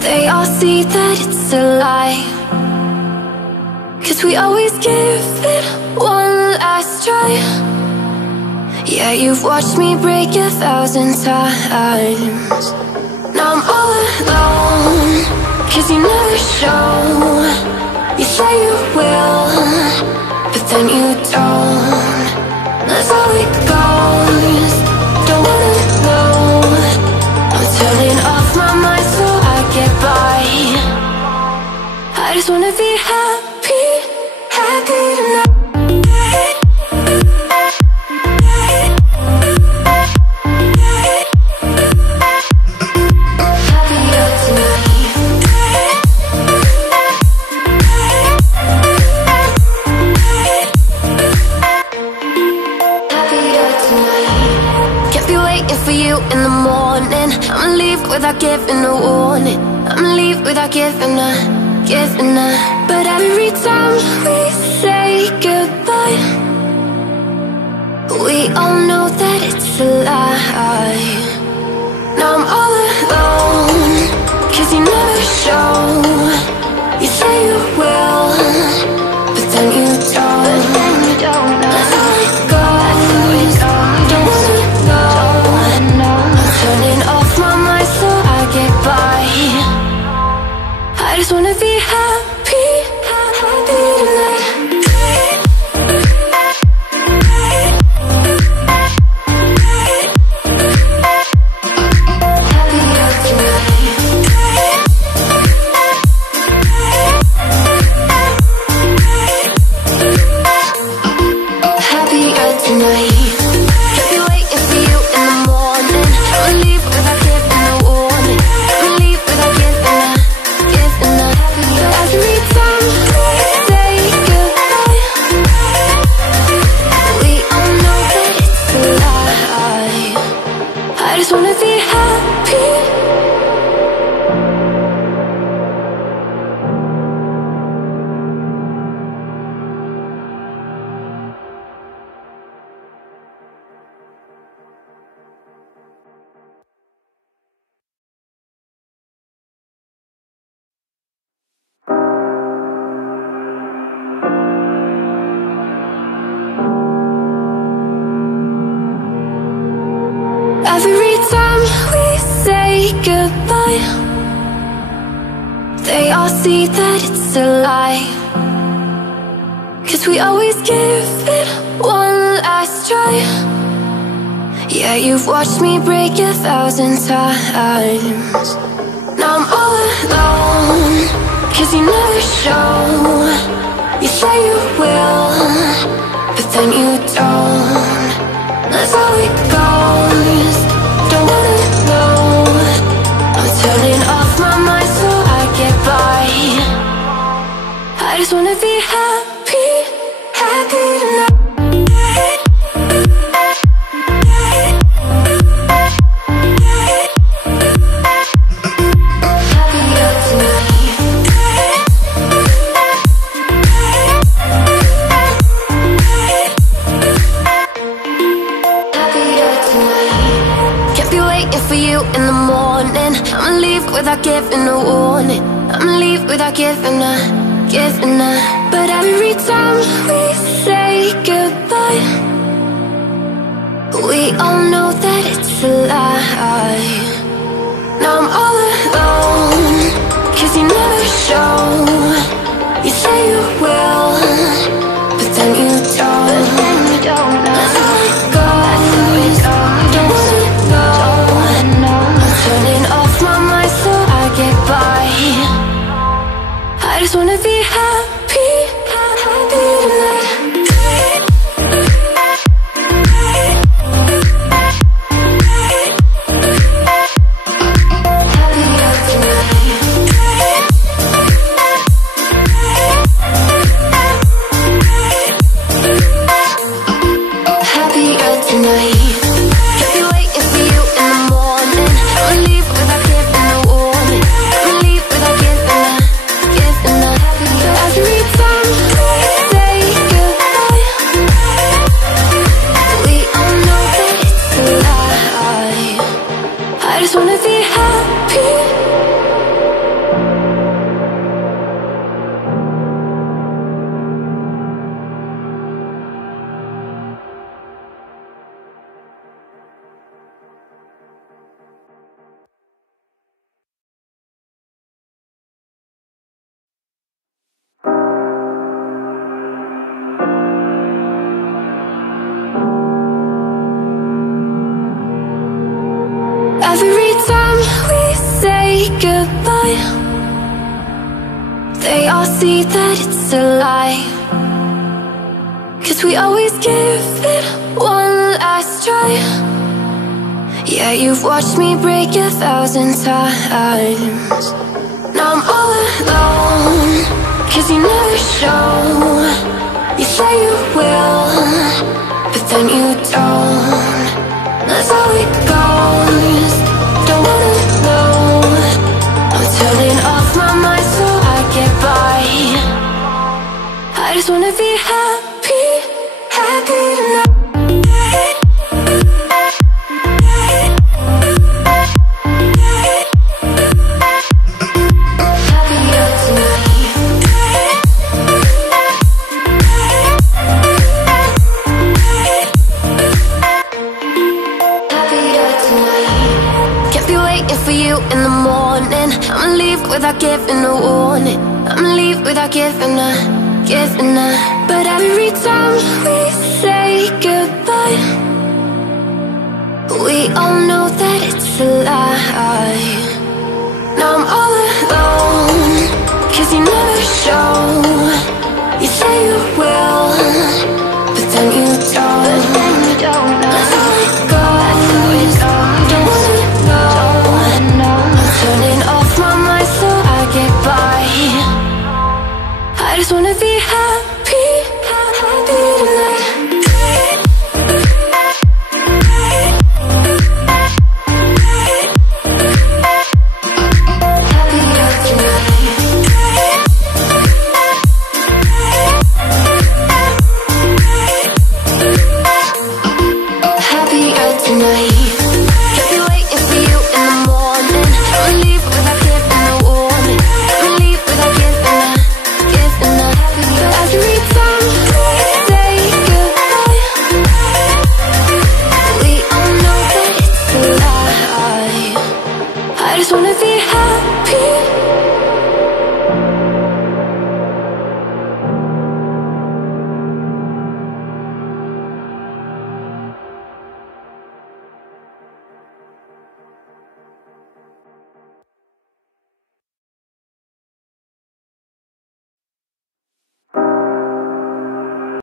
They all see that it's a lie, 'cause we always give it one last try. Yeah, you've watched me break 1,000 times. Now I'm all alone, 'cause you never show. You say you will, but then you don't. That's how it goes. Don't wanna know. I'm turning off my mind so I get by. I just wanna be happy, happy tonight. In the morning, I'ma leave without giving a warning. I'ma leave without giving a. But every time we say goodbye, we all know that it's a lie. Now I'm all alone, 'cause you never show. You say you will, but then you don't. That's how it goes. Don't wanna know. Turning off my mind so I get by. I just wanna be happy, happy tonight. Happier tonight. Every time we say goodbye, they all see that it's a lie, 'cause we always give it one last try. Yeah, you've watched me break 1,000 times. Now I'm all alone, 'cause you never show. You say you will, but then you don't. That's how it goes. Don't wanna know. I'm turning off my mind so I get by. I just wanna be happy, happy tonight. In the morning, I'ma leave without giving a warning. I'ma leave without giving a. But every time we say goodbye, we all know that it's a lie. Now I'm all alone, 'cause you never show. You say you will, but then you don't. That's how it goes. Don't wanna know. Turning off my mind so I get by. I just wanna be happy, happy tonight. Happier tonight. Happier tonight. it. They all see that it's a lie, 'cause we always give it one last try. Yeah, you've watched me break 1,000 times. Now I'm all alone, 'cause you never show. You say you will, but then you don't. That's how it goes. Don't wanna know. I'm turning off my mind so I get by. I just wanna be happy, happy tonight. In the morning, I'ma leave without giving a warning. I'ma leave without giving a. But every time we say goodbye, we all know that it's a lie. Now I'm all alone,